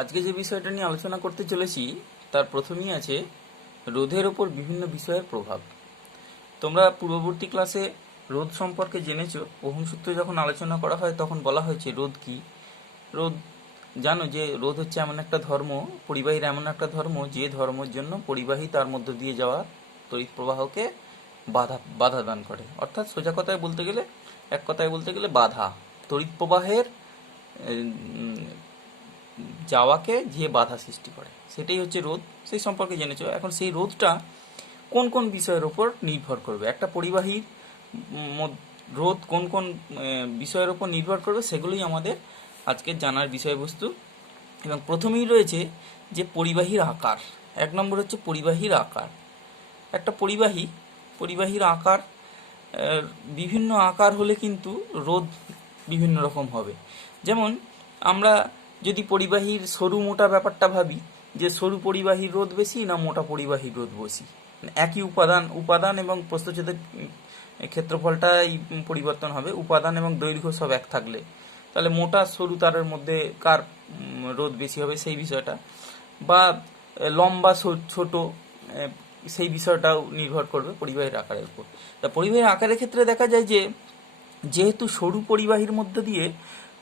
আজকে যে বিষয়টা নিয়ে আলোচনা করতে চলেছি তার প্রথমেই আছে রোধের ওপর বিভিন্ন বিষয়ের প্রভাব। তোমরা পূর্ববর্তী ক্লাসে রোধ সম্পর্কে জেনেছো। ওহম সূত্রে যখন আলোচনা করা হয় তখন বলা হয়েছে রোধ কি। রোধ জানো যে রোধ হচ্ছে এমন একটা ধর্ম, পরিবাহীর এমন একটা ধর্ম যে ধর্মের জন্য পরিবাহী তার মধ্য দিয়ে যাওয়া তড়িৎ প্রবাহকে বাধা দান করে। অর্থাৎ সোজা কথায় বলতে গেলে, এক কথায় বলতে গেলে বাধা, তড়িৎ প্রবাহের যাওয়াকে যে বাধা সৃষ্টি করে সেটাই হচ্ছে রোধ। সেই সম্পর্কে জেনেছো। এখন সেই রোধটা কোন কোন বিষয়ের ওপর নির্ভর করবে, একটা পরিবাহীর রোধ কোন কোন বিষয়ের ওপর নির্ভর করবে সেগুলোই আমাদের আজকের জানার বিষয়বস্তু। এবং প্রথমেই রয়েছে যে পরিবাহীর আকার। এক নম্বর হচ্ছে পরিবাহীর আকার। একটা পরিবাহীর আকার, বিভিন্ন আকার হলে কিন্তু রোধ বিভিন্ন রকম হবে। যেমন আমরা যদি পরিবাহীর সরু মোটা ব্যাপারটা ভাবি, যে সরু পরিবাহীর রোধ বেশি না মোটা পরিবাহীর রোধ বেশি, একই উপাদান এবং প্রস্থচ্ছেদের ক্ষেত্রফলটাই পরিবর্তন হবে, উপাদান এবং দৈর্ঘ্য সব এক থাকলে তাহলে মোটা সরু তারের মধ্যে কার রোধ বেশি হবে সেই বিষয়টা, বা লম্বা ছোট সেই বিষয়টাও নির্ভর করবে পরিবাহীর আকারের উপর। তা পরিবাহীর আকারের ক্ষেত্রে দেখা যায় যে যেহেতু সরু পরিবাহীর মধ্য দিয়ে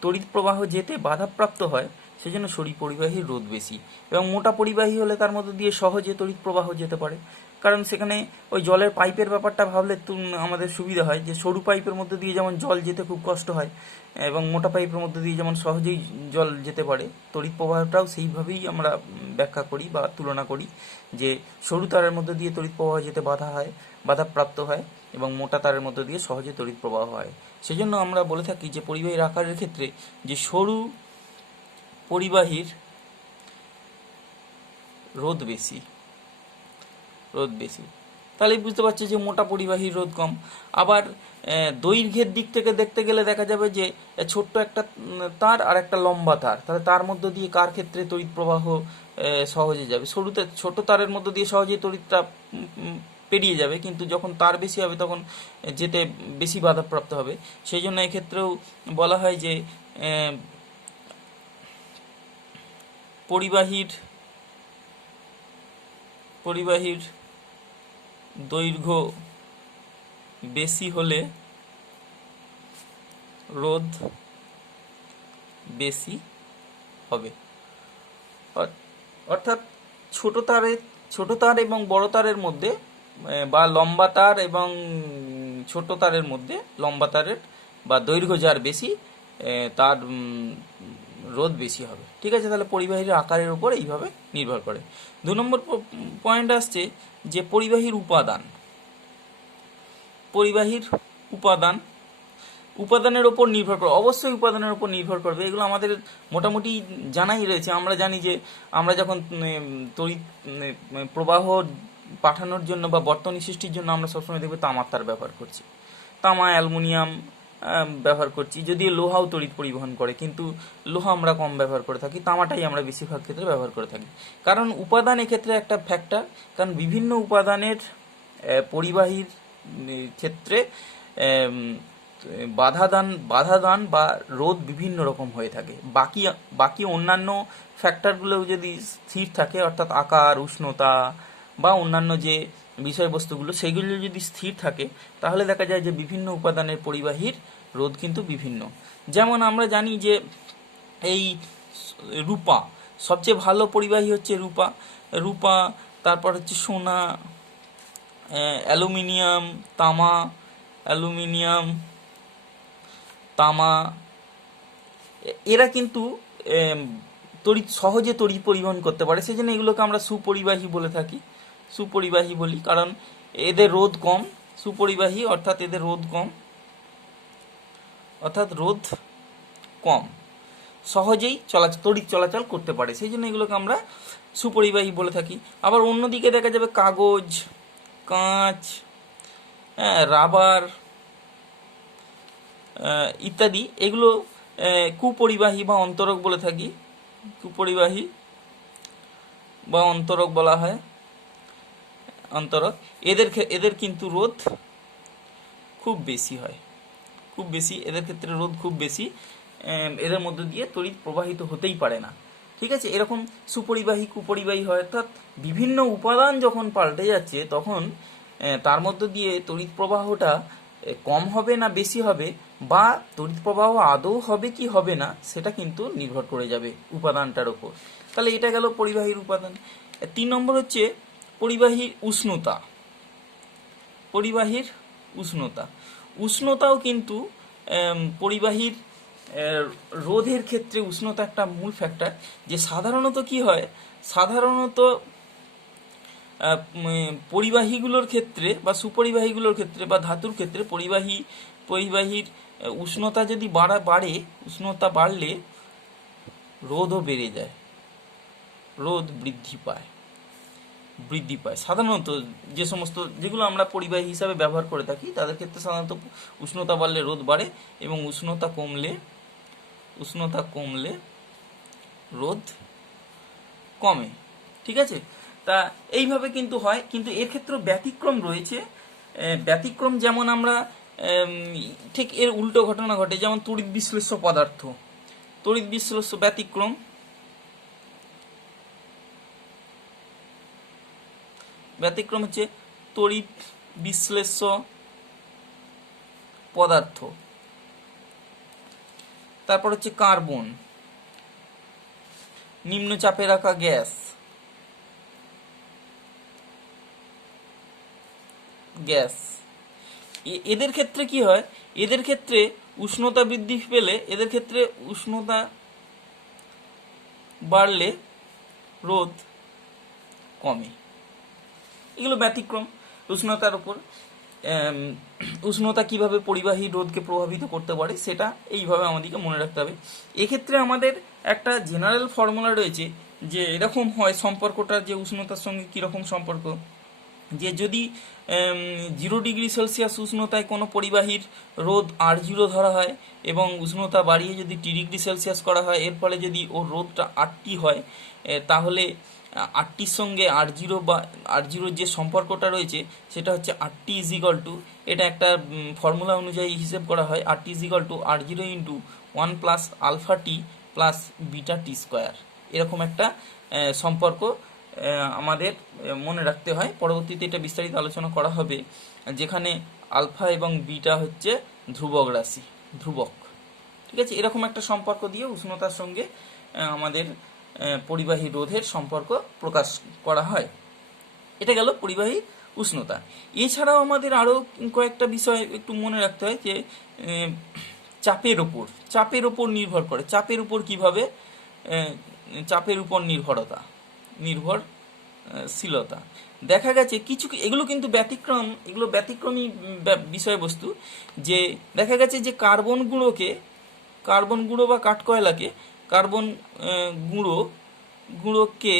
তড়িৎ প্রবাহ যেতে বাধাপ্রাপ্ত হয়, সেজন্য সরু পরিবাহীর রোধ বেশি। এবং মোটা পরিবাহী হলে তার মধ্য দিয়ে সহজে তড়িৎ প্রবাহ যেতে পারে, কারণ সেখানে ওই জলের পাইপের ব্যাপারটা ভাবলে আমাদের সুবিধা হয় যে সরু পাইপের মধ্যে দিয়ে যেমন জল যেতে খুব কষ্ট হয়, এবং মোটা পাইপের মধ্যে দিয়ে যেমন সহজেই জল যেতে পারে, তড়িৎ প্রবাহটাও সেইভাবেই আমরা ব্যাখ্যা করি বা তুলনা করি যে সরু তারের মধ্যে দিয়ে তড়িৎ প্রবাহ যেতে বাধাপ্রাপ্ত হয় এবং মোটা তারের মধ্যে দিয়ে সহজে তড়িৎ প্রবাহ হয়। সেজন্য আমরা বলে থাকি যে পরিবাহীর আকারের ক্ষেত্রে যে সরু পরিবাহীর রোধ বেশি। তাহলে বুঝতে পারছি যে মোটা পরিবাহীর রোধ কম। আবার দৈর্ঘ্যের দিক থেকে দেখতে গেলে দেখা যাবে যে ছোট্ট একটা তার আর একটা লম্বা তার, তাহলে তার মধ্য দিয়ে কার ক্ষেত্রে তড়িৎ প্রবাহ সহজে যাবে, ছোট তারের মধ্য দিয়ে সহজেই তড়িৎটা পেরিয়ে যাবে, কিন্তু যখন তার বেশি হবে তখন যেতে বেশি বাধাপ্রাপ্ত হবে। সেই জন্য এক্ষেত্রেও বলা হয় যে পরিবাহীর দৈর্ঘ্য বেশি হলে রোধ বেশি হবে। অর্থাৎ ছোট তার এবং বড় তারের মধ্যে, বা লম্বা তার এবং ছোট তারের মধ্যে, লম্বা তারের বা দৈর্ঘ্য যার বেশি তার রোধ বেশি হবে। ঠিক আছে, তাহলে পরিবাহীর আকারের উপর এইভাবে নির্ভর করে। 2 নম্বর পয়েন্ট আসছে যে পরিবাহীর উপাদানের ওপর নির্ভর করে। অবশ্যই উপাদানের ওপর নির্ভর করবে, এগুলো আমাদের মোটামুটি জানাই রয়েছে। আমরা জানি যে আমরা যখন তড়িৎ প্রবাহ পাঠানোর জন্য বা বর্তনী সৃষ্টির জন্য আমরা সবসময় দেখবে তামার তার ব্যবহার করছি, তামা, অ্যালুমিনিয়াম ব্যবহার করছি। যদিও লোহাও তড়িৎ পরিবহন করে, কিন্তু লোহা আমরা কম ব্যবহার করে থাকি, তামাটাই আমরা বেশিরভাগ ক্ষেত্রে ব্যবহার করে থাকি। কারণ উপাদান এক্ষেত্রে একটা ফ্যাক্টর, কারণ বিভিন্ন উপাদানের পরিবাহীর ক্ষেত্রে বাধা দান বা রোধ বিভিন্ন রকম হয়ে থাকে। বাকি অন্যান্য ফ্যাক্টরগুলো যদি স্থির থাকে, অর্থাৎ আকার, উষ্ণতা বা অন্যান্য যে বিষয়বস্তুগুলো সেগুলো যদি স্থির থাকে, তাহলে দেখা যায় যে বিভিন্ন উপাদানের পরিবাহীর রোধ কিন্তু বিভিন্ন। যেমন আমরা জানি যে এই রূপা, সবচেয়ে ভালো পরিবাহী হচ্ছে রূপা, তারপর হচ্ছে সোনা, অ্যালুমিনিয়াম, তামা, এরা কিন্তু সহজে তড়িৎ পরিবহন করতে পারে। সেই জন্য এগুলোকে আমরা সুপরিবাহী বলি, কারণ এদের রোধ কম। সুপরিবাহী অর্থাৎ এদের রোধ কম, সহজেই তড়িৎ চলাচল করতে পারে, সেই জন্য এগুলোকে আমরা সুপরিবাহী বলে থাকি। আবার অন্যদিকে দেখা যাবে কাগজ, কাঁচ, রাবার ইত্যাদি, এগুলো কুপরিবাহী বা অন্তরক বলে থাকি। কুপরিবাহী বা অন্তরক বলা হয়, এদের কিন্তু রোধ খুব বেশি হয়, এদের ক্ষেত্রে রোধ খুব বেশি, এদের মধ্য দিয়ে তড়িৎ প্রবাহিত হতেই পারে না। ঠিক আছে, এরকম সুপরিবাহী কুপরিবাহী হয়, অর্থাৎ বিভিন্ন উপাদান যখন পাল্টে যাচ্ছে তখন তার মধ্য দিয়ে তড়িৎ প্রবাহটা কম হবে না বেশি হবে, বা তড়িৎ প্রবাহ আদৌ হবে কি হবে না সেটা কিন্তু নির্ভর করে যাবে উপাদানটার ওপর। তাহলে এটা গেল পরিবাহীর উপাদান। 3 নম্বর হচ্ছে পরিবাহীর উষ্ণতা। পরিবাহীর উষ্ণতা, উষ্ণতাও কিন্তু পরিবাহীর রোধের ক্ষেত্রে উষ্ণতা একটা মূল ফ্যাক্টর। যে সাধারণত কি হয়, সাধারণত পরিবাহীগুলোর ক্ষেত্রে বা সুপরিবাহীগুলোর ক্ষেত্রে বা ধাতুর ক্ষেত্রে পরিবাহীর উষ্ণতা যদি বাড়ে, উষ্ণতা বাড়লে রোধও বেড়ে যায়, রোধ বৃদ্ধি পায় সাধারণত যে সমস্ত যেগুলো আমরা পরিবাহী হিসাবে ব্যবহার করে থাকি তাদের ক্ষেত্রে সাধারণত উষ্ণতা বাড়লে রোধ বাড়ে এবং উষ্ণতা কমলে রোধ কমে। ঠিক আছে, তা এইভাবে কিন্তু হয়, কিন্তু এর ক্ষেত্রে ব্যতিক্রম রয়েছে। ব্যতিক্রম যেমন আমরা ঠিক এর উল্টো ঘটনা ঘটে, যেমন তড়িৎ বিশ্লেষ্য পদার্থ, তড়িৎ বিশ্লেষ্য ব্যতিক্রম। ব্যতিক্রম হচ্ছে তড়িৎ বিশ্লেষ্য পদার্থ। তারপর হচ্ছে কার্বন, নিম্নচাপে রাখা গ্যাস, এদের ক্ষেত্রে কি হয়, এদের ক্ষেত্রে উষ্ণতা বৃদ্ধি পেলে, এদের ক্ষেত্রে উষ্ণতা বাড়লে রোধ কমে। এগুলো ব্যতিক্রম উষ্ণতার উপর। উষ্ণতা কিভাবে পরিবাহী রোধকে প্রভাবিত করতে পারে সেটা এইভাবে আমাদেরকে মনে রাখতে হবে। এক্ষেত্রে আমাদের একটা জেনারেল ফর্মুলা রয়েছে যে এরকম হয় সম্পর্কটা, যে উষ্ণতার সঙ্গে কীরকম সম্পর্ক, যে যদি 0 ডিগ্রি সেলসিয়াস উষ্ণতায় কোনো পরিবাহীর রোধ R0 ধরা হয় এবং উষ্ণতা বাড়িয়ে যদি T ডিগ্রি সেলসিয়াস করা হয়, এর ফলে যদি ওর রোধটা RT হয়, তাহলে RTর সঙ্গে R0 বা R0 যে সম্পর্কটা রয়েছে সেটা হচ্ছে RT ইজ ইকুয়াল টু, এটা একটা ফর্মুলা অনুযায়ী হিসেব করা হয়, RT is equal to R0 into 1 plus alpha T plus beta T square. এরকম একটা সম্পর্ক আমাদের মনে রাখতে হয়। পরবর্তীতে এটা বিস্তারিত আলোচনা করা হবে, যেখানে আলফা এবং বিটা হচ্ছে ধ্রুবক রাশি, ধ্রুবক। ঠিক আছে, এরকম একটা সম্পর্ক দিয়ে উষ্ণতার সঙ্গে আমাদের পরিবাহী রোধের সম্পর্ক প্রকাশ করা হয়। এটা গেল পরিবাহী উষ্ণতা। এছাড়াও আমাদের আরও কয়েকটা বিষয় একটু মনে রাখতে হয়, যে চাপের ওপর নির্ভর করে। চাপের উপর কিভাবে, চাপের উপর নির্ভরশীলতা দেখা গেছে কিছু, এগুলো কিন্তু ব্যতিক্রমী বিষয়বস্তু। যে দেখা গেছে যে কার্বন গুঁড়ো বা কাঠকয়লাকে, কার্বন গুঁড়োকে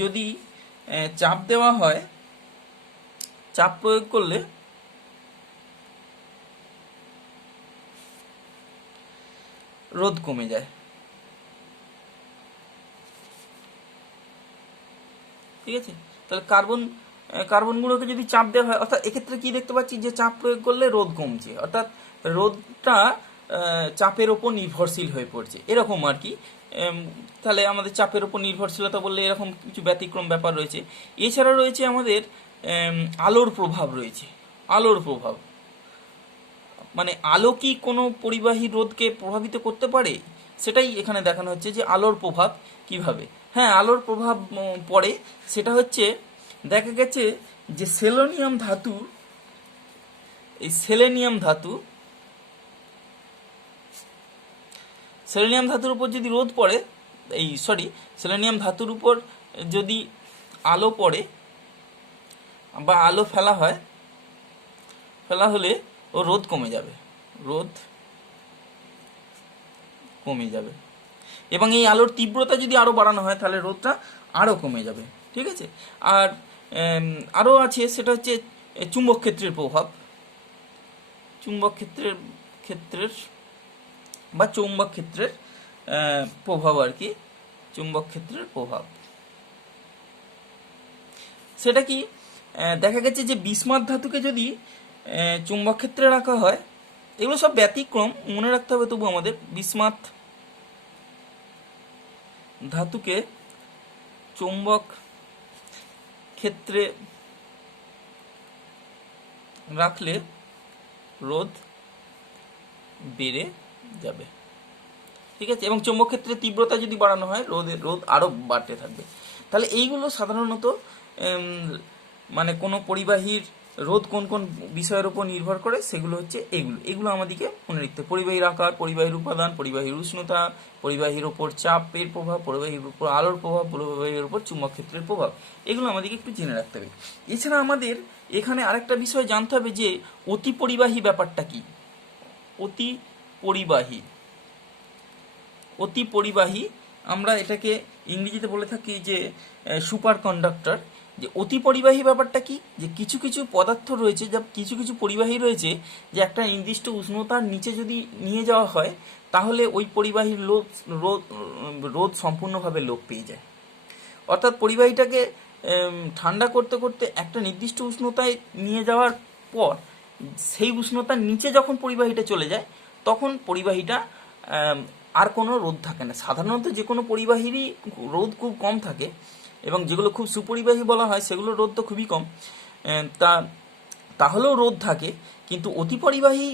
যদি চাপ দেওয়া হয়, চাপ প্রয়োগ করলে রোধ কমে যায়। ঠিক আছে, তাহলে কার্বন গুঁড়োকে যদি চাপ দেওয়া হয়, অর্থাৎ এক্ষেত্রে কি দেখতে পাচ্ছি, যে চাপ প্রয়োগ করলে রোধ কমছে, অর্থাৎ রোধটা চাপের ওপর নির্ভরশীল হয়ে পড়ছে, এরকম আর কি। তাহলে আমাদের চাপের ওপর নির্ভরশীলতা বললে এরকম কিছু ব্যতিক্রম ব্যাপার রয়েছে। এছাড়া রয়েছে আমাদের আলোর প্রভাব রয়েছে। আলোর প্রভাব মানে আলো কি কোনো পরিবাহী রোধকে প্রভাবিত করতে পারে, সেটাই এখানে দেখানো হচ্ছে, যে আলোর প্রভাব কিভাবে। হ্যাঁ, আলোর প্রভাব পড়ে। সেটা হচ্ছে, দেখা গেছে যে সেলেনিয়াম ধাতুর উপর যদি রোদ পড়ে, সেলেনিয়াম ধাতুর উপর যদি আলো পড়ে বা আলো ফেলা হলে ও রোধ কমে যাবে এবং এই আলোর তীব্রতা যদি আরো বাড়ানো হয় তাহলে রোধটা আরো কমে যাবে। ঠিক আছে, আর আরো আছে, সেটা হচ্ছে চুম্বক ক্ষেত্রের প্রভাব। চৌম্বক ক্ষেত্রের প্রভাব আর কি, চুম্বক ক্ষেত্রের প্রভাব। সেটা কি, দেখা গেছে যে বিসমাথ ধাতুকে যদি চুম্বক ক্ষেত্রে রাখা হয়, এগুলো সব ব্যতিক্রম মনে রাখতে হবে তবু আমাদের। বিসমাথ ধাতুকে চৌম্বক ক্ষেত্রে রাখলে রোধ বেড়ে যাবে। ঠিক আছে, এবং চৌম্বক ক্ষেত্রের তীব্রতা যদি বাড়ানো হয় রোধ আরো বাড়তে থাকবে। তাহলে এইগুলো সাধারণত মানে কোনো পরিবাহীর রোধ কোন কোন বিষয়ের উপর নির্ভর করে সেগুলো হচ্ছে এগুলো আমাদেরকে মনে রাখতে হবে। পরিবাহীর আকার, পরিবাহীর উপাদান, পরিবাহীর উষ্ণতা, পরিবাহীর ওপর চাপের প্রভাব, পরিবাহীর উপর আলোর প্রভাব, পরিবাহীর উপর চুম্বক ক্ষেত্রের প্রভাব, এগুলো আমাদেরকে একটু জেনে রাখতে হবে। এছাড়া আমাদের এখানে আরেকটা বিষয় জানতে হবে যে অতি পরিবাহী ব্যাপারটা কি। অতি পরিবাহী, অতি পরিবাহী আমরা এটাকে ইংরেজিতে বলে থাকি যে সুপার কন্ডাক্টর। যে অতি পরিবাহী ব্যাপারটা কি, যে কিছু কিছু পদার্থ রয়েছে, যা কিছু কিছু পরিবাহী রয়েছে যে একটা নির্দিষ্ট উষ্ণতার নিচে যদি নিয়ে যাওয়া হয় তাহলে ওই পরিবাহীর রোধ সম্পূর্ণভাবে লোপ পেয়ে যায়। অর্থাৎ পরিবাহীটাকে ঠান্ডা করতে করতে একটা নির্দিষ্ট উষ্ণতায় নিয়ে যাওয়ার পর সেই উষ্ণতার নিচে যখন পরিবাহীটা চলে যায় তখন পরিবাহীটা আর কোনো রোধ থাকে না। সাধারণত যে কোনো পরিবাহীরই রোধ খুব কম থাকে এবং যেগুলো খুব সুপরিবাহী বলা হয় সেগুলোর রোধ তো খুবই কম, তাহলেও রোধ থাকে। কিন্তু অতি পরিবাহী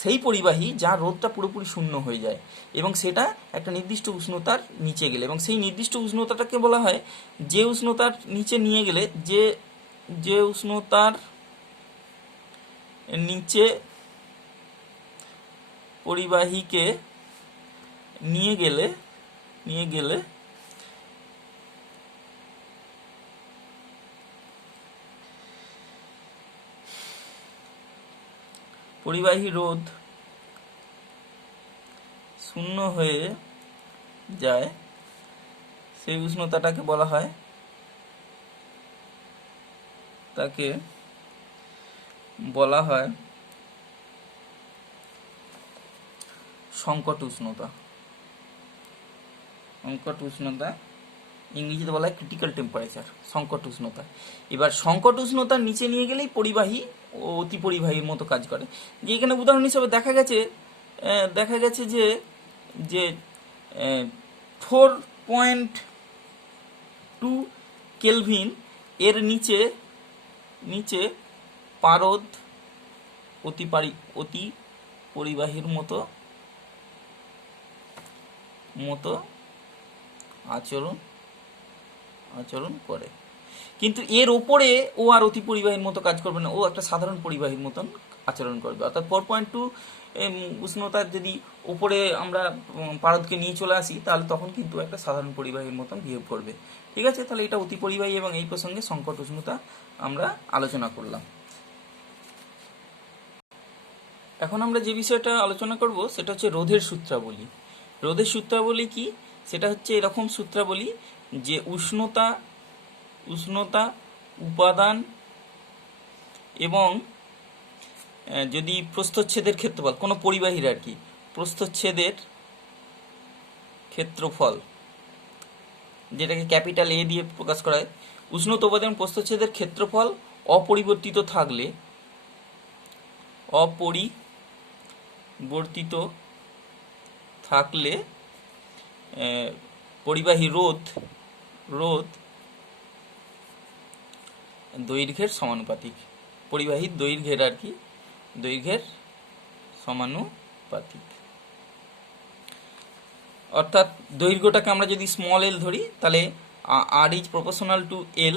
সেই পরিবাহী যার রোধটা পুরোপুরি শূন্য হয়ে যায় এবং সেটা একটা নির্দিষ্ট উষ্ণতার নিচে গেলে, এবং সেই নির্দিষ্ট উষ্ণতাটাকে বলা হয় যে উষ্ণতার নিচে নিয়ে গেলে যে উষ্ণতার নিচে পরিবাহীকে নিয়ে গেলে পরিবাহী রোধ শূন্য হয়ে যায় সেই উষ্ণতাটাকে বলা হয়, তাকে বলা হয় সংকট উষ্ণতা। সংকট উষ্ণতা ইংরেজিতে বলা হয় ক্রিটিক্যাল টেম্পারেচার, সংকট উষ্ণতা। এবার সংকট উষ্ণতার নিচে নিয়ে গেলেই পরিবাহী ও অতি পরিবাহীর মতো কাজ করে। যে এখানে উদাহরণ হিসেবে দেখা গেছে যে 4.2 কেলভিন এর নিচে পারদ অতি পরিবাহীর মতো আচরণ করে, কিন্তু এর ওপরে ও আর অতি পরিবাহীর মতো কাজ করবে না, ও একটা সাধারণ পরিবাহীর মতন আচরণ করবে। অর্থাৎ 4.2 উষ্ণতার যদি উপরে আমরা পারদকে নিয়ে চলে আসি তাহলে তখন কিন্তু একটা সাধারণ পরিবাহীর মতন বিহেভ করবে। ঠিক আছে, তাহলে এটা অতি পরিবাহী এবং এই প্রসঙ্গে সংকট উষ্ণতা আমরা আলোচনা করলাম। এখন আমরা যে বিষয়টা আলোচনা করব সেটা হচ্ছে রোধের সূত্রাবলী। রোধের সূত্রাবলী কি? সেটা হচ্ছে এরকম সূত্রাবলী যে উষ্ণতা, উপাদান এবং যদি প্রস্থচ্ছেদের ক্ষেত্রফল, কোনো পরিবাহীর আর কি, প্রস্থচ্ছেদের ক্ষেত্রফল যেটাকে ক্যাপিটাল এ দিয়ে প্রকাশ করা হয়, উষ্ণতা, উপাদান, প্রস্থচ্ছেদের ক্ষেত্রফল অপরিবর্তিত থাকলে পরিবাহী রোধ দৈর্ঘ্যের সমানুপাতিক। পরিবাহীর দৈর্ঘ্যের আর কি, দৈর্ঘ্যের সমানুপাতিক। অর্থাৎ দৈর্ঘ্যটাকে আমরা যদি স্মল এল ধরি তাহলে আর ইজ প্রপোর্শনাল টু এল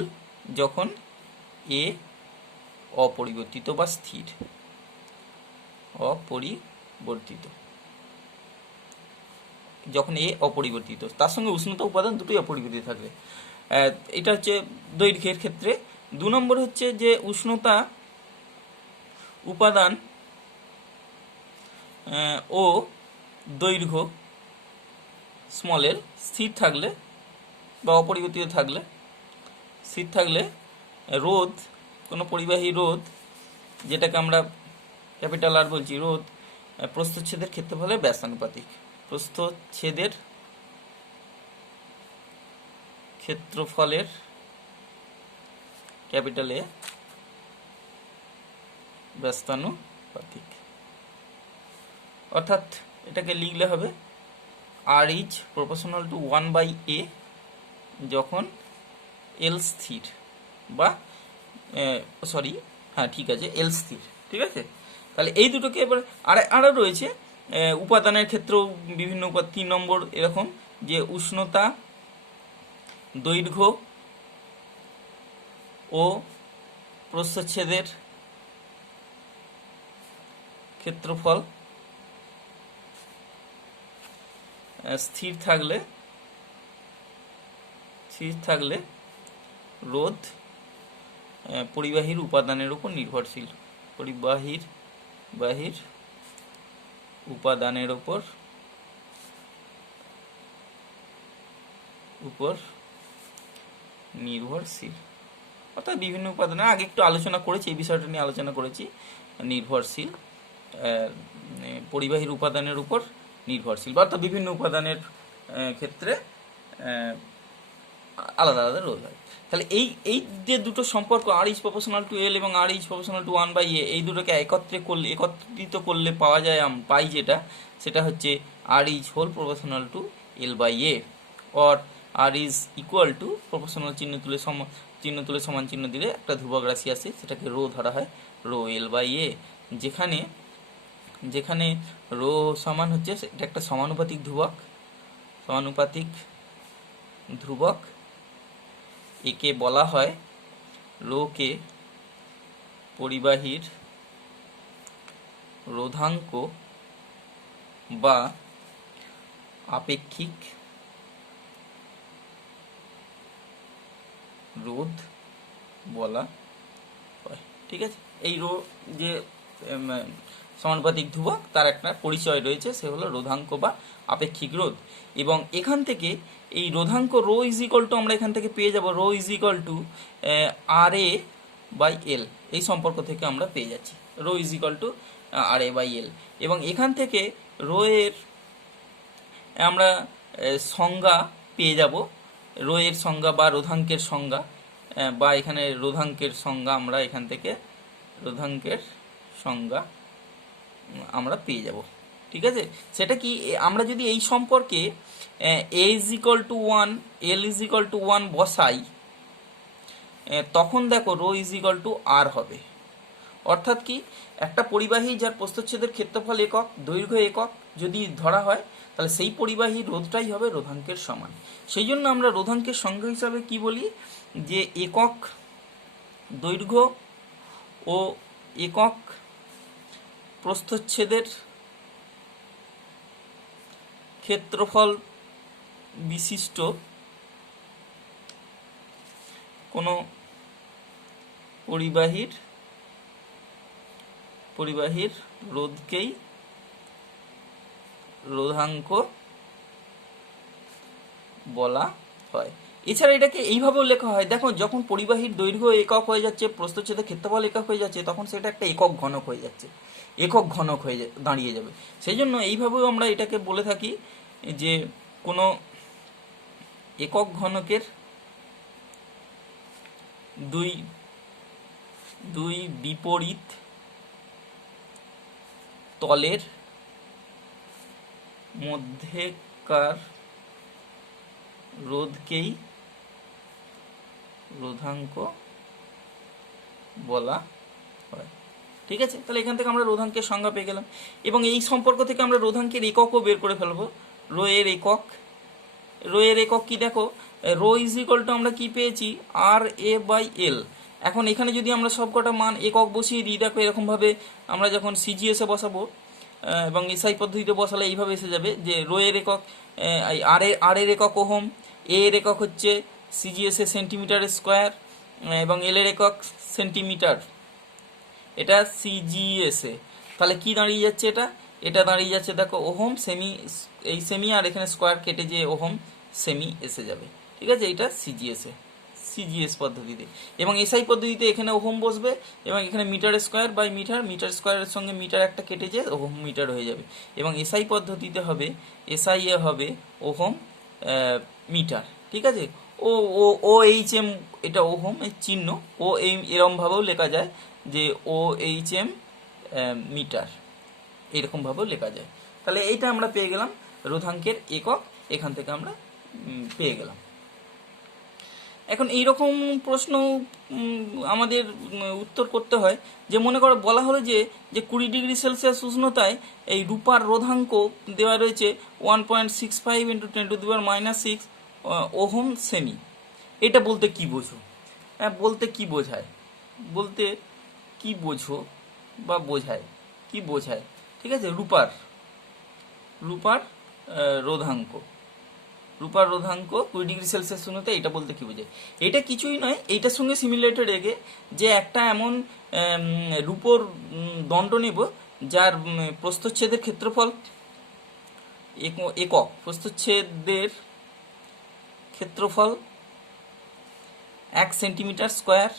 যখন এ অপরিবর্তিত বা স্থির, যখন এ অপরিবর্তিত, তার সঙ্গে উষ্ণতা, উপাদান দুটোই অপরিবর্তিত থাকবে। এটা হচ্ছে দৈর্ঘ্যের ক্ষেত্রে। 2 নম্বর হচ্ছে যে উষ্ণতা, উপাদান ও দৈর্ঘ্য স্মল এল স্থির থাকলে বা অপরিবর্তিত থাকলে, রোধ, কোনো পরিবাহী রোধ যেটাকে আমরা ক্যাপিটাল আর বলছি, রোধ প্রস্থচ্ছেদের ক্ষেত্রফলের ব্যস্তানুপাতিক। প্রস্থচ্ছেদের ক্ষেত্রফলের ক্যাপিটাল এ ব্যস্তানুপাতিক। অর্থাৎ এটাকে লিখলে হবে আর ইজ প্রপোর্শনাল টু 1/a যখন এল স্থির বা সরি হ্যাঁ ঠিক আছে এল স্থির, ঠিক আছে। তাহলে এই দুটোকে এবার আরও রয়েছে উপাদানের ক্ষেত্রেও বিভিন্ন 3 নম্বর এরকম যে উষ্ণতা, দৈর্ঘ্য ও প্রস্থচ্ছেদের ক্ষেত্রফল স্থির থাকলে রোধ পরিবাহীর উপাদানের উপর নির্ভরশীল। পরিবাহীর উপাদানের উপর নির্ভরশীল, অর্থাৎ বিভিন্ন উপাদানে আগে একটু আলোচনা করেছি, এই বিষয়টা নিয়ে আলোচনা করেছি। নির্ভরশীল পরিবাহীর উপাদানের উপর নির্ভরশীল, অর্থাৎ বিভিন্ন উপাদানের ক্ষেত্রে আলাদা আলাদা রোধ হয়। তাহলে এই যে দুটো সম্পর্ক আর ইজ প্রপোর্শনাল টু এল এবং আর ইজ প্রপোর্শনাল টু 1/a, এই দুটোকে একত্রিত করলে পাই যেটা, সেটা হচ্ছে R is whole proportional to l/a, or R is equal to proportional চিহ্ন তুলে সমান চিহ্ন দিলে একটা ধ্রুবক রাশি আসে, সেটাকে রো ধরা হয়, রো l/a, যেখানে রো সমান হচ্ছে এটা একটা সমানুপাতিক ধ্রুবক, একে বলা হয় রোকে পরিবাহীর রোধাঙ্ক বা আপেক্ষিক রোধ বলা হয়, ঠিক আছে। এই রো যে সমানুপাতিক ধ্রুবক তার একটা পরিচয় রয়েছে, সে হলো রোধাঙ্ক বা আপেক্ষিক রোধ। এবং এখান থেকে এই রোধাঙ্ক রো ইজ ইকুয়াল টু আমরা এখান থেকে পেয়ে যাব rho is equal two RA/L, এই সম্পর্ক থেকে আমরা পেয়ে যাচ্ছি rho is equal two RA/L। এবং এখান থেকে রো এর আমরা সংজ্ঞা পেয়ে যাব, রো এর সংজ্ঞা বা রোধাঙ্কের সংজ্ঞা, বা এখানে রোধাঙ্কের সংজ্ঞা আমরা এখান থেকে আমরা পেয়ে যাব, ঠিক আছে। সেটা কি, আমরা যদি এই সম্পর্কে a is equal to 1, l is equal to 1 বসাই, তখন দেখো rho is equal to r হবে। অর্থাৎ কি, একটা পরিবাহী যার প্রস্থচ্ছেদের ক্ষেত্রফল একক, দৈর্ঘ্য একক যদি ধরা হয়, তাহলে সেই পরিবাহীর রোধটাই হবে রোধাঙ্কের সমান। সেই জন্য আমরা রোধাঙ্কের সংজ্ঞা হিসাবে কি বলি, যে একক দৈর্ঘ্য ও একক প্রস্থচ্ছেদের ক্ষেত্রফল বিশিষ্ট কোনো পরিবাহীর রোধকেই রোধাঙ্ক বলা হয়। এছাড়া এটাকে এইভাবেও লেখা হয়, দেখো যখন পরিবাহীর দৈর্ঘ্য একক হয়ে যাচ্ছে, প্রস্থচ্ছেদের ক্ষেত্রফল একক হয়ে যাচ্ছে, তখন সেটা একটা একক ঘনক হয়ে দাঁড়িয়ে যাবে। সেই জন্য এইভাবেও আমরা এটাকে বলে থাকি যে কোনো একক ঘনকের দুই বিপরীত তলের মধ্যেকার রোধকেই রোধাঙ্ক বলা হয়, ঠিক আছে। তাহলে এখান থেকে আমরা রোধাঙ্কের সংজ্ঞা পেয়ে গেলাম, এবং এই সম্পর্ক থেকে আমরা রোধাঙ্কের এককও বের করে ফেলবো। রো এর একক কি, দেখো রো ইজ ইকুয়াল টু আমরা কি পেয়েছি RA/L। এখন এখানে যদি আমরা সবকটা মান একক বসিয়ে দিই, দেখো এরকমভাবে আমরা যখন সিজিএসে বসাবো এবং এসআই পদ্ধতিতে বসালে এইভাবে এসে যাবে যে রো এর একক আর এর একক ওহম, এ এর একক হচ্ছে সিজিএসে সেন্টিমিটার স্কোয়ার, এবং এল এর একক সেন্টিমিটার, এটা সিজিএসে। তাহলে কি দাঁড়িয়ে যাচ্ছে, এটা দাঁড়িয়ে যাচ্ছে দেখো ওহম, সেমি আর এখানে স্কোয়ার কেটে যে ওহম সেমি এসে যাবে, ঠিক আছে। এটা সিজিএস পদ্ধতিতে। এবং এসআই পদ্ধতিতে এখানে ওহম বসবে, এবং এখানে মিটার স্কোয়ার বাই মিটার স্কোয়ারের সঙ্গে মিটার একটা কেটে যে ওহম মিটার হয়ে যাবে। এবং এসআই পদ্ধতিতে হবে হবে ওহম মিটার, ঠিক আছে। ও এইচ এম, এটা ওহম এর চিহ্ন, ও এই এরমভাবেও লেখা যায় যে OHM মিটার, এরকমভাবেও লেখা যায়। তাহলে এইটা আমরা পেয়ে গেলাম রোধাঙ্কের একক এখান থেকে আমরা পেয়ে গেলাম। এখন এইরকম প্রশ্ন আমাদের উত্তর করতে হয় যে মনে করো বলা হলো যে 20°C উষ্ণতায় এই রূপার রোধাঙ্ক দেওয়া রয়েছে 1.65 × 10⁻⁶ ওহম সেমি। এটা বলতে কি বোঝো? বলতে কি বোঝায়, বলতে কি বোঝো বা বোঝায়, কি বোঝায়? ঠিক আছে, রূপার রোধাঙ্ক, রূপার রোধাঙ্ক 20°C উষ্ণতায়, এটা বলতে কি বোঝায়? এটা কিছুই নয়, এইটার সঙ্গে সিমিলারিটি রেখে যে একটা এমন রূপোর দণ্ড নেব যার প্রস্থচ্ছেদের ক্ষেত্রফল একক, প্রস্থচ্ছেদের ক্ষেত্রফল 1 সেন্টিমিটার স্কোয়ার,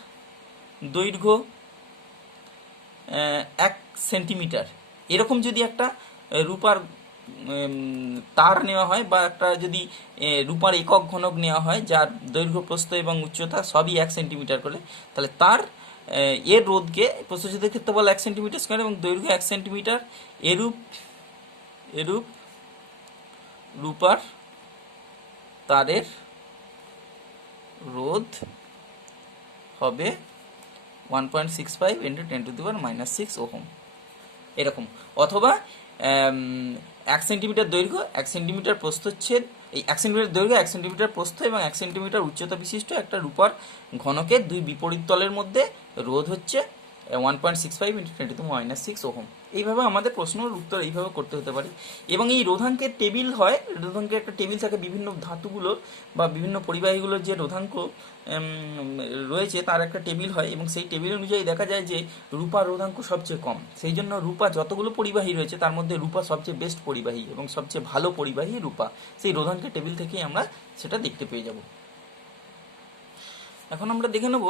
দৈর্ঘ্য 1 সেন্টিমিটার, এরকম যদি একটা রূপার তার নেওয়া হয় বা একটা যদি রূপার একক ঘনক নেওয়া হয় যার দৈর্ঘ্য, প্রস্থ এবং উচ্চতা সবই 1 সেন্টিমিটার করে, তাহলে তার এর রোধকে প্রস্থচ্ছেদের ক্ষেত্রফল 1 সেন্টিমিটার স্কোয়ার এবং দৈর্ঘ্য 1 সেন্টিমিটার, এরূপ রূপার তারের রোধ হবে 1.65 × 10⁻⁶ ওহম, এরকম। অথবা 1 সেন্টিমিটার দৈর্ঘ্য, 1 সেন্টিমিটার প্রস্থচ্ছেদ, এই 1 সেন্টিমিটার দৈর্ঘ্য, 1 সেন্টিমিটার প্রস্থ এবং 1 সেন্টিমিটার উচ্চতা বিশিষ্ট একটা রূপার ঘনকের দুই বিপরীত তলের মধ্যে রোধ হচ্ছে 1.65 × 10⁻⁶ ওহম। এইভাবে আমাদের প্রশ্নের উত্তর এইভাবে করতে হতে পারে। এবং এই রোধাঙ্কের টেবিল হয়, রোধাঙ্কের একটা টেবিল থাকে বিভিন্ন ধাতুগুলোর বা বিভিন্ন পরিবাহীগুলোর যে রোধাঙ্ক রয়েছে তার একটা টেবিল হয়, এবং সেই টেবিল অনুযায়ী দেখা যায় যে রূপার রোধাঙ্ক সবচেয়ে কম। সেই জন্য রূপা যতগুলো পরিবাহী রয়েছে তার মধ্যে রূপা সবচেয়ে বেস্ট পরিবাহী এবং সবচেয়ে ভালো পরিবাহী রূপা। সেই রোধাঙ্কের টেবিল থেকেই আমরা সেটা দেখতে পেয়ে যাব। এখন আমরা দেখে নেব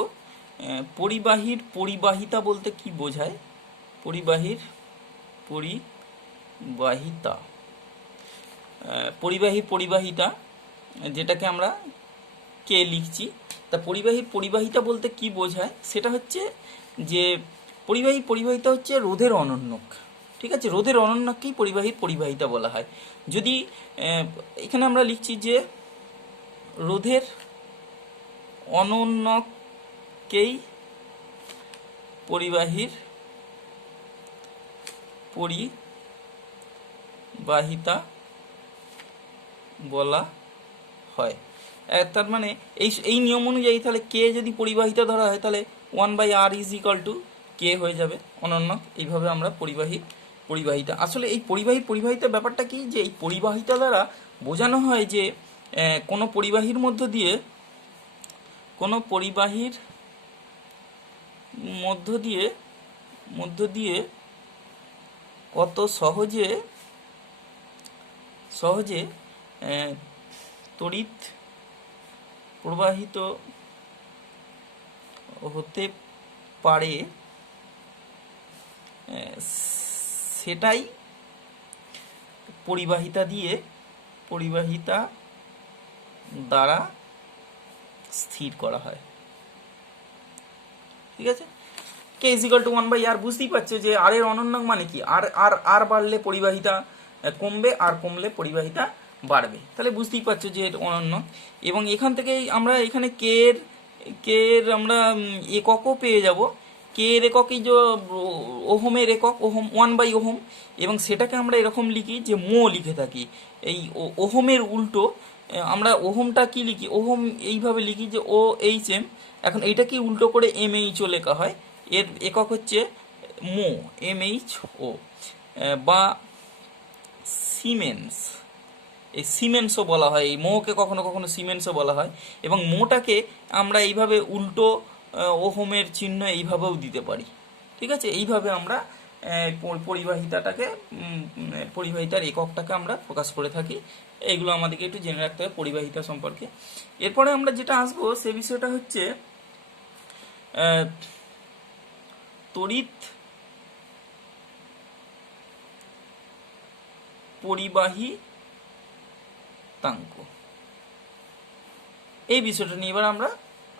পরিবাহীর পরিবাহিতা বলতে কি বোঝায়। পরিবাহীর পরিবাহিতা, পরিবাহীর পরিবাহিতা যেটাকে আমরা কে লিখছি, তা পরিবাহীর পরিবাহিতা বলতে কি বোঝায় সেটা হচ্ছে যে পরিবাহীর পরিবাহিতা হচ্ছে রোধের অনন্যক। ঠিক আছে, রোধের অনন্যককেই পরিবাহীর পরিবাহিতা বলা হয়। যদি এখানে আমরা লিখছি যে রোধের অনন্যককেই পরিবাহীর পরিবাহিতা বলা হয়। তার মানে এই নিয়ম অনুযায়ী তাহলে কে যদি পরিবাহিতা ধরা হয় তাহলে 1/r = কে হয়ে যাবে অনন্যক। এইভাবে আমরা পরিবাহিতা, আসলে এই পরিবাহিতার ব্যাপারটা কি, যে এই পরিবাহিতা দ্বারা বোঝানো হয় যে কোনো পরিবাহীর মধ্য দিয়ে কত সহজে তড়িৎ প্রবাহিত হতে পারে, সেটাই পরিবাহিতা দ্বারা স্থির করা হয়। ঠিক আছে, কে = 1/r, বুঝতেই পারছো যে আর এর অনন্যক মানে কি, আর বাড়লে পরিবাহিতা কমবে, আর কমলে পরিবাহিতা বাড়বে, তাহলে বুঝতেই পারছো যে এটা অনন্যক। এবং এখান থেকেই আমরা এখানে কে এর আমরা এককও পেয়ে যাব। কে এর একক এই যে ওহমের একক, ওহম 1/ওহম, এবং সেটাকে আমরা এরকম লিখি যে মো লিখে থাকি। এই ওহমের উল্টো আমরা ওহমটা কি লিখি, ওহম এইভাবে লিখি যে OHM। এখন এইটাকে উল্টো করে MHO লেখা হয়, এর একক হচ্ছে মো, MHO, বা সিমেন্স, এই সিমেন্সও বলা হয়, এই মোকে কখনো কখনো সিমেন্সও বলা হয়। এবং মোটাকে আমরা এইভাবে উল্টো ওহমের চিহ্ন এইভাবেও দিতে পারি। ঠিক আছে, এইভাবে আমরা পরিবাহিতার এককটাকে আমরা প্রকাশ করে থাকি। এইগুলো আমাদেরকে একটু জেনে রাখতে হবে পরিবাহিতা সম্পর্কে। এরপরে আমরা যেটা আসবো সে বিষয়টা হচ্ছে তড়িৎ পরিবাহিতাঙ্ক, এই বিষয়টা নিয়ে এবার আমরা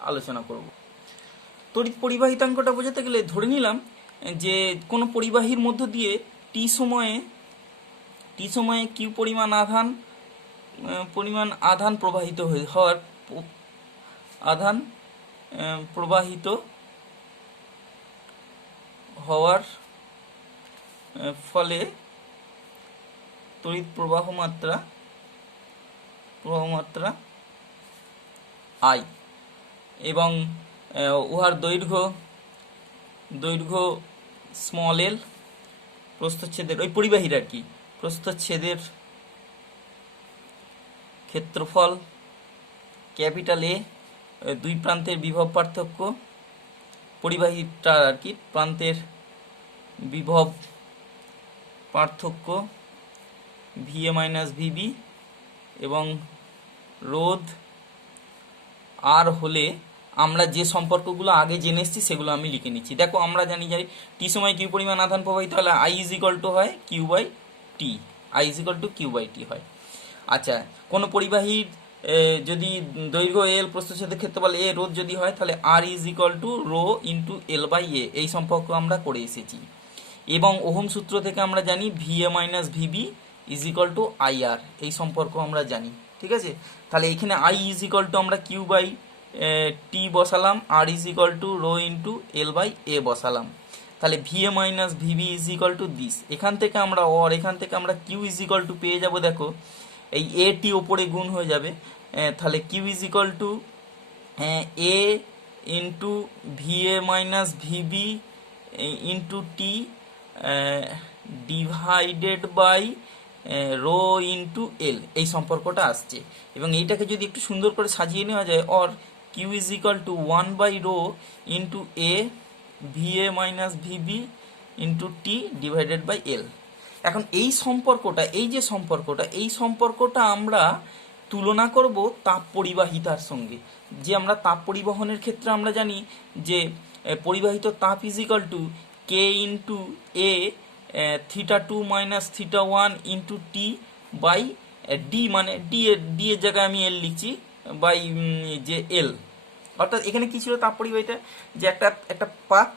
আলোচনা করব। তড়িৎ পরিবাহিতাঙ্কটা বোঝাতে গেলে ধরে নিলাম যে কোনো পরিবাহীর মধ্য দিয়ে টি টি সময়ে কিউ পরিমাণ আধান প্রবাহিত হওয়ার আধান প্রবাহিত হওয়ার ফলে তড়িৎ প্রবাহ মাত্রা আই এবং উহার দৈর্ঘ্য স্মল এল, প্রস্থচ্ছেদের ওই পরিবাহীর আর কি প্রস্থচ্ছেদের ক্ষেত্রফল ক্যাপিটাল এ, দুই প্রান্তের বিভব পার্থক্য, পরিবাহীটার আর কি প্রান্তের বিভব পার্থক্য ভিএ মাইনাস ভিবি, এবং রোধ আর হলে আমরা যে সম্পর্কগুলো আগে জেনে এসেছি সেগুলো আমি লিখে নিচ্ছি। দেখো আমরা জানি টি সময় কিউ পরিমাণ আধান প্রবাহিত হলে আই ইজ ইকুয়াল টু হয় Q by T, I is equal to Q by T হয়। আচ্ছা, কোনো পরিবাহীর যদি দৈর্ঘ্য এল, প্রস্থচ্ছেদের ক্ষেত্রফল এ, রোধ যদি হয় তাহলে R is equal to rho into L by A, এই সম্পর্ক আমরা করে এসেছি। এবং ওহম সূত্র থেকে আমরা জানি VA minus VB is equal to I R, এই সম্পর্ক আমরা জানি। ঠিক আছে, তাহলে এখানে আই ইজ ইকুয়াল টু আমরা কিউ বাই টি বসালাম, R is equal to rho into L by A বসালাম। তাহলে VA minus VB is equal to this, এখান থেকে আমরা কিউ ইজ ইকুয়াল টু পেয়ে যাব। দেখো এই এ টি ওপরে গুণ হয়ে যাবে, তাহলে Q is equal to A into VA minus VB into T divided by rho into L, এই সম্পর্কটা আসছে। এবং এইটাকে যদি একটু সুন্দর করে সাজিয়ে নেওয়া যায়, or Q is equal to 1 by rho into A VA minus VB into T divided by L. এখন এই সম্পর্কটা আমরা তুলনা করব তাপ পরিবাহিতার সঙ্গে। যে আমরা তাপ পরিবহনের ক্ষেত্রে আমরা জানি যে পরিবাহিত তাপ is equal to K into A theta two minus theta one into T by D, মানে ডি এর জায়গায় আমি এল লিখছি, বাই যে এল। অর্থাৎ এখানে কি ছিল তাপ পরিবাহিতা, যে একটা পাত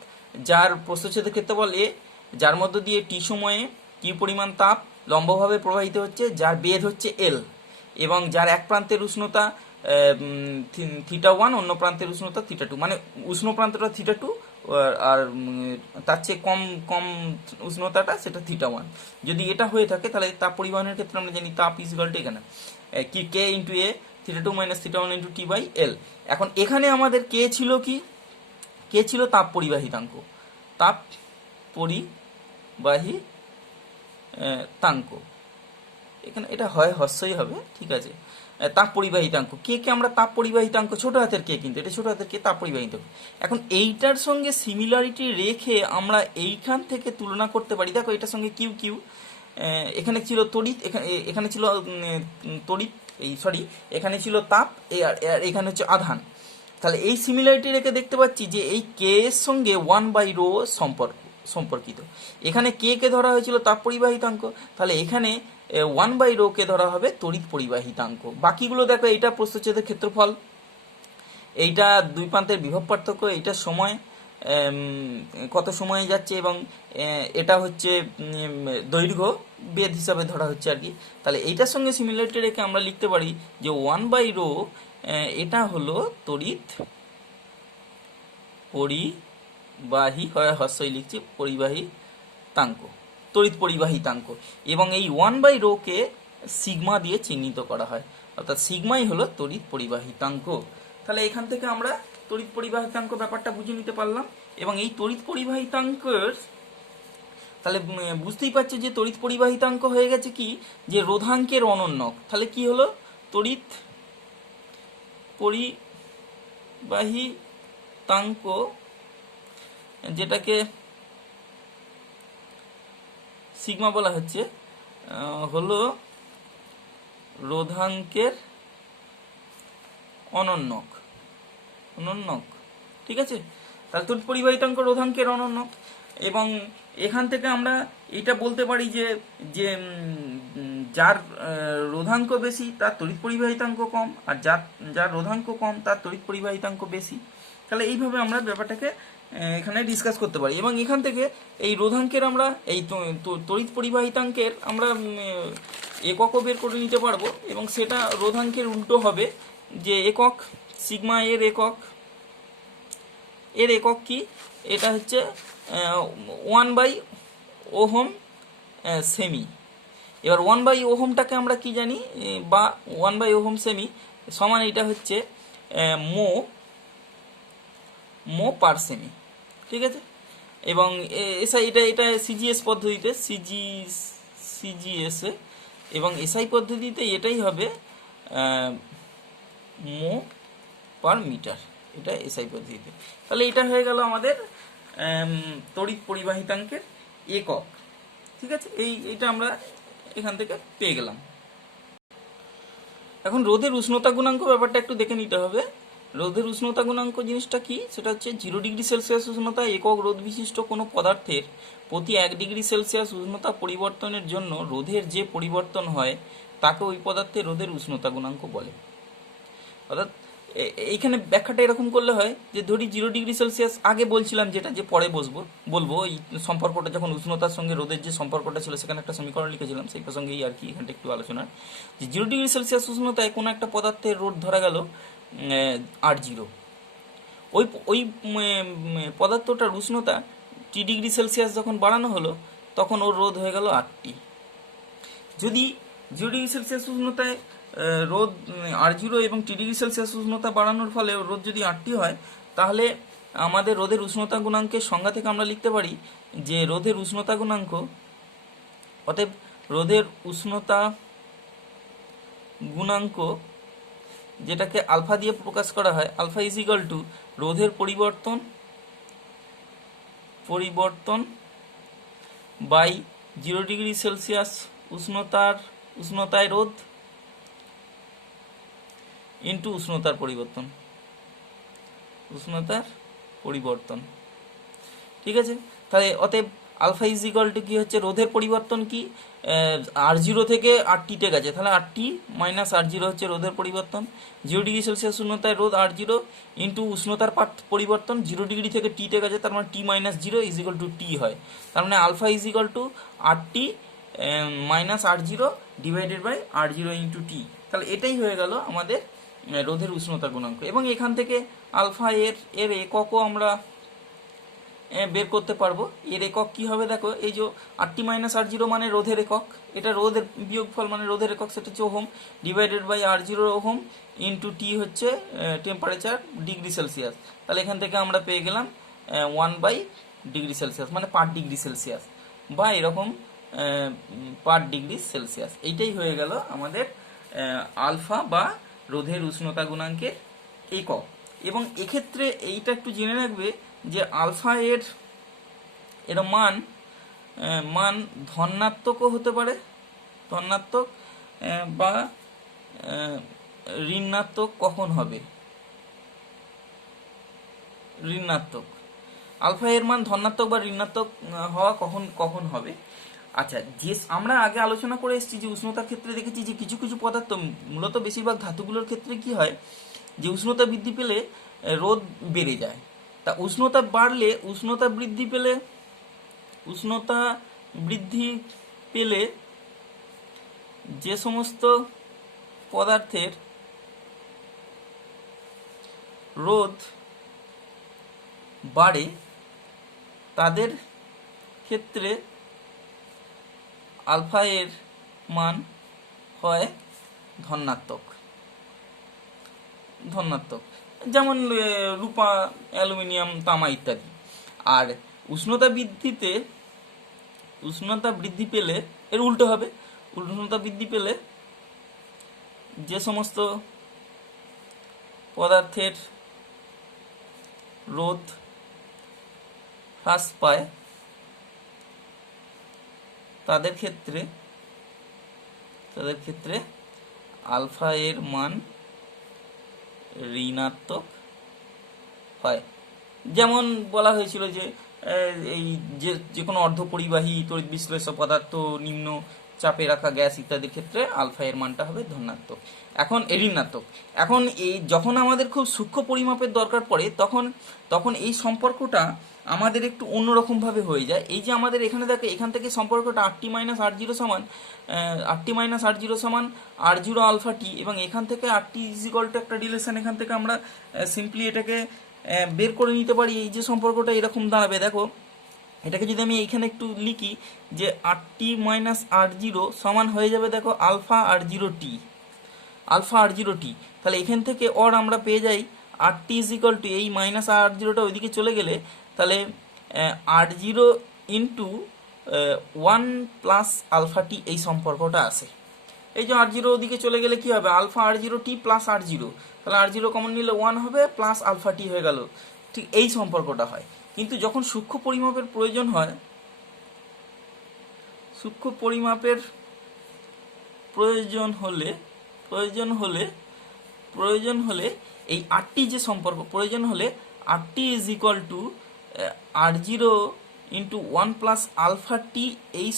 যার প্রস্থচ্ছেদের ক্ষেত্রফল এ, যার মধ্য দিয়ে টি সময়ে কি পরিমাণ তাপ লম্বভাবে প্রবাহিত হচ্ছে, যার বেধ হচ্ছে এল, এবং যার এক প্রান্তের উষ্ণতা থিটা ওয়ান, অন্য প্রান্তের উষ্ণতা থিটা টু, মানে উষ্ণ প্রান্তটা থিটা টু আর তার চেয়ে কম উষ্ণতাটা সেটা থিটা ওয়ান। যদি এটা হয়ে থাকে তাহলে তাপ পরিবহনের ক্ষেত্রে আমরা জানি তাপ ইজ ইকুয়াল টু এখানে কি K into A theta two minus theta one into T by L. এখন এখানে আমাদের কে ছিল কি, কে ছিল তাপ পরিবাহিতাঙ্ক, তাপ পরিবাহিতাঙ্ক, এখানে এটা হয় হস্যই হবে, ঠিক আছে। তাপ পরিবাহিতাঙ্ক কে আমরা তাপ পরিবাহিতাঙ্ক ছোট হাতের কে, কিন্তু এটা ছোট হাতের কে, তাপ পরিবাহিতাঙ্ক। এখন এইটার সঙ্গে সিমিলারিটি রেখে আমরা এইখান থেকে তুলনা করতে পারি। দেখো এটার সঙ্গে কিউ কিউ, এখানে ছিল তড়িৎ, এখানে ছিল তড়িৎ, এখানে ছিল তাপ, এখানে হচ্ছে আধান। তাহলে এই সিমিলারিটি রেখে দেখতে পাচ্ছি যে এই কে এর সঙ্গে 1 বাই রো সম্পর্কিত। এখানে কে ধরা হয়েছিল তাপ পরিবাহিতাঙ্ক, তাহলে এখানে 1 বাই রো কে ধরা হবে তড়িৎ পরিবাহিতাঙ্ক। বাকিগুলো দেখো, এইটা প্রস্থচ্ছেদের ক্ষেত্রফল, এইটা দুই প্রান্তের বিভব পার্থক্য, এইটা সময় কত সময়ে যাচ্ছে, এবং এটা হচ্ছে দৈর্ঘ্য বেধ হিসাবে ধরা হচ্ছে আর কি। তাহলে এইটার সঙ্গে সিমিলারিটি রেখে আমরা লিখতে পারি যে 1 বাই রো এটা হলো তড়িৎ পরিবাহী, হয় হস্যই লিখছি, পরিবাহিতাঙ্ক, তড়িৎ পরিবাহিতাঙ্ক। এবং এই 1 বাই রো কে সিগমা দিয়ে চিহ্নিত করা হয়, অর্থাৎ সিগমাই হলো তড়িৎ পরিবাহিতাঙ্ক। তাহলে এখান থেকে আমরা তড়িৎ পরিবাহিতাঙ্ক ব্যাপারটা বুঝে নিতে পারলাম। এবং এই তড়িৎ পরিবাহিতাঙ্কের তাহলে বুঝতেই পারছো যে তড়িৎ পরিবাহিতাঙ্ক হয়ে গেছে কি, যে রোধাঙ্কের অনন্যক। তাহলে কি হলো তড়িৎ পরিবাহিতাঙ্ক, যেটাকে সিগমা বলা হচ্ছে, হলো রোধাঙ্কের অনন্যক, ঠিক আছে। তাহলে তড়িৎ পরিবাহিতাঙ্ক রোধাঙ্কের অনন্যক। এবং এখান থেকে আমরা এটা বলতে পারি যে যার রোধাঙ্ক বেশি তার তড়িৎ পরিবাহিতাঙ্ক কম, আর যার রোধাঙ্ক কম তার তড়িৎ পরিবাহিতাঙ্ক বেশি। তাহলে এইভাবে আমরা ব্যাপারটাকে এখানে ডিসকাস করতে পারি। এবং এখান থেকে এই রোধাঙ্কের আমরা এই তড়িৎ পরিবাহিতাঙ্কের আমরা এককও বের করে নিতে পারবো, এবং সেটা রোধাঙ্কের উল্টো হবে, যে একক সিগমা এর একক কি, এটা হচ্ছে 1/ওহম সেমি। এবার 1/ওহমটাকে আমরা কি জানি, বা 1/ওহম সেমি সমান এটা হচ্ছে মো পার সেমি, ঠিক আছে। এবং এটা সিজিএস পদ্ধতিতে সিজিএস এবং এসআই পদ্ধতিতে এটাই হবে মো পার মিটার, এটা এসআই পদ্ধতিতে। তাহলে এটা হয়ে গেল আমাদের তড়িৎ পরিবাহিতাঙ্কের একক, ঠিক আছে। এইটা আমরা এখান থেকে পেয়ে গেলাম। এখন রোধের উষ্ণতা গুণাঙ্ক ব্যাপারটা একটু দেখে নিতে হবে। রোধের উষ্ণতা গুণাঙ্ক জিনিসটা কি, সেটা হচ্ছে 0 ডিগ্রি সেলসিয়াস উষ্ণতা একক রোধ বিশিষ্ট কোনো পদার্থের প্রতি 1 ডিগ্রি সেলসিয়াস উষ্ণতা পরিবর্তনের জন্য রোধের যে পরিবর্তন হয় তাকে ওই পদার্থের রোধের উষ্ণতা গুণাঙ্ক বলে। অর্থাৎ এইখানে ব্যাখ্যাটা এরকম করলে হয় যে ধরি 0 ডিগ্রি সেলসিয়াস, আগে বলছিলাম যেটা, যে পরে বলবো এই সম্পর্কটা, যখন উষ্ণতার সঙ্গে রোদের যে সম্পর্কটা ছিল সেখানে একটা সমীকরণ লিখেছিলাম, সেই প্রসঙ্গেই আর কি এখানটা একটু আলোচনা, যে 0 ডিগ্রি সেলসিয়াস উষ্ণতায় কোনো একটা পদার্থের রোধ ধরা গেল R0, ওই পদার্থটার উষ্ণতা T ডিগ্রি সেলসিয়াস যখন বাড়ানো হলো তখন ওর রোধ হয়ে গেল RT। যদি 0 ডিগ্রি সেলসিয়াস উষ্ণতায় রোধ R0 এবং T ডিগ্রি সেলসিয়াস উষ্ণতা বাড়ানোর ফলে রোধ যদি RT হয়, তাহলে আমাদের রোধের উষ্ণতা গুণাঙ্কের সংজ্ঞা থেকে আমরা লিখতে পারি যে রোধের উষ্ণতা গুণাঙ্ক, অতএব রোধের উষ্ণতা গুণাঙ্ক যেটাকে আলফা দিয়ে প্রকাশ করা হয়, আলফা ইজ ইকুয়াল টু রোধের পরিবর্তন বাই 0 ডিগ্রি সেলসিয়াস উষ্ণতায় রোধ ইন্টু উষ্ণতার পরিবর্তন, ঠিক আছে। তাহলে অতএব আলফা ইজ ইকুয়াল টু কি হচ্ছে, রোধের পরিবর্তন কি, R0 থেকে RT তে গেছে, তাহলে RT মাইনাস R0 হচ্ছে রোধের পরিবর্তন। 0 ডিগ্রি সেলসিয়াস উষ্ণতায় রোধ R0 ইন্টু উষ্ণতার পরিবর্তন 0 ডিগ্রি থেকে T তে গেছে, তার মানে T minus 0 is equal to T হয়। তার মানে alpha is equal to RT minus R0 divided by R0 into T। তাহলে এটাই হয়ে গেল আমাদের রোধের উষ্ণতা গুণাঙ্ক। এবং এখান থেকে আলফা এর এককও আমরা বের করতে পারবো। এর একক কি হবে দেখো, এই যে RT মাইনাস R0 মানে রোধের একক, এটা রোধের বিয়োগফল মানে রোধের একক, সেটা হচ্ছে ohm, divided by R0 ohm into T হচ্ছে টেম্পারেচার ডিগ্রি সেলসিয়াস। তাহলে এখান থেকে আমরা পেয়ে গেলাম 1/ডিগ্রি সেলসিয়াস, মানে পার ডিগ্রি সেলসিয়াস, বা এরকম পার ডিগ্রি সেলসিয়াস। এইটাই হয়ে গেল আমাদের আলফা বা রোধের উষ্ণতা গুণাঙ্কের একক। এবং এক্ষেত্রে এইটা একটু জেনে রাখবে যে আলফা এর মান ধনাত্মকও হতে পারে, ধনাত্মক বা ঋণাত্মক। কখন হবে ঋণাত্মক? আলফা এর মান ধনাত্মক বা ঋণাত্মক হওয়া কখন হবে? আচ্ছা, যে আমরা আগে আলোচনা করে এসেছি যে উষ্ণতার ক্ষেত্রে দেখেছি যে কিছু কিছু পদার্থ, মূলত বেশিরভাগ ধাতুগুলোর ক্ষেত্রে কি হয়, যে উষ্ণতা বৃদ্ধি পেলে রোধ বেড়ে যায়। তা উষ্ণতা বৃদ্ধি পেলে যে সমস্ত পদার্থের রোধ বাড়ে তাদের ক্ষেত্রে আলফা এর মান হয় ধনাত্মক, যেমন রূপা, অ্যালুমিনিয়াম, তামা ইত্যাদি। আর উষ্ণতা বৃদ্ধি পেলে এর উল্টো হবে, উষ্ণতা বৃদ্ধি পেলে যে সমস্ত পদার্থের রোধ হ্রাস পায় তাদের ক্ষেত্রে আলফা এর মান ঋণাত্মক হয়। যেমন বলা হয়েছিল যে এই যে কোনো অর্ধপরিবাহী তড়িৎ বিশ্লেষ্য পদার্থ নিম্ন চাপে রাখা গ্যাস ইত্যাদির ক্ষেত্রে আলফা এর মানটা হবে ধনাত্মক, এখন ঋণাত্মক। এখন এই যখন আমাদের খুব সূক্ষ্ম পরিমাপের দরকার পড়ে তখন তখন এই সম্পর্কটা আমাদের একটু অন্যরকমভাবে হয়ে যায়। এই যে আমাদের এখানে দেখো এখান থেকে সম্পর্কটা R সমান R0 আলফা টি, এবং এখান থেকে RT ইজিকল টু একটা রিলেশন, এখান থেকে আমরা সিম্পলি এটাকে বের করে নিতে পারি। এই যে সম্পর্কটা এরকম দাঁড়াবে, দেখো এটাকে যদি আমি এইখানে একটু লিখি যে RT মাইনাস R0 সমান হয়ে যাবে দেখো আলফা R0 টি। তাহলে এখান থেকে আমরা পেয়ে যাই RT ইজিকল টু এই মাইনাস R0টা ওইদিকে চলে গেলে তাহলে R0 into 1 plus alpha T, এই সম্পর্কটা আসে। এই যে R0 ওদিকে চলে গেলে কি হবে, আলফা R0 টি প্লাস R0, তাহলে R0 কমন নিলে 1 হবে প্লাস আলফা টি হয়ে গেল, ঠিক এই সম্পর্কটা হয়। কিন্তু যখন সূক্ষ্ম পরিমাপের প্রয়োজন হয়, সূক্ষ্ম পরিমাপের প্রয়োজন হলে এই RT যে সম্পর্ক প্রয়োজন হলে RT is equal to R0 into 1 plus alpha T, এই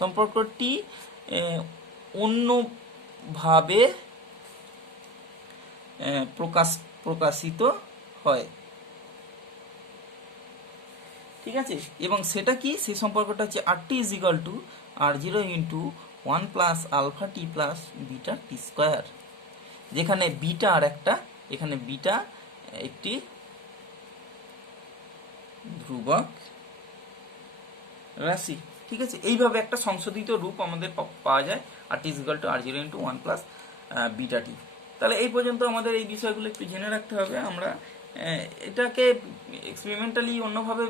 সম্পর্কটি অন্যভাবে প্রকাশিত হয়, ঠিক আছে। এবং সেটা কি, সেই সম্পর্কটা হচ্ছে RT is equal to R0 into 1 plus alpha T plus beta T square, যেখানে বিটা আর একটা, এখানে বিটা একটি ধ্রুবক রাশি, ঠিক আছে। এইভাবে একটা সংশোধিত রূপ আমাদের পাওয়া যায় RT is equal to R0 into 1 plus beta টি। তাহলে এই পর্যন্ত আমাদের এই বিষয়গুলো একটু জেনে রাখতে হবে। আমরা এটাকে এক্সপেরিমেন্টালি অন্যভাবে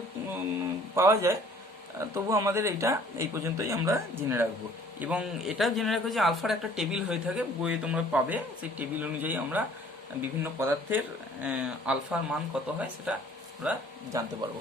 পাওয়া যায়, তবু আমাদের এটা এই পর্যন্তই আমরা জেনে রাখবো। এবং এটা জেনে রাখবো যে আলফার একটা টেবিল হয়ে থাকে, বইয়ে তোমরা পাবে, সেই টেবিল অনুযায়ী আমরা বিভিন্ন পদার্থের আলফার মান কত হয় সেটা আমরা জানতে পারবো।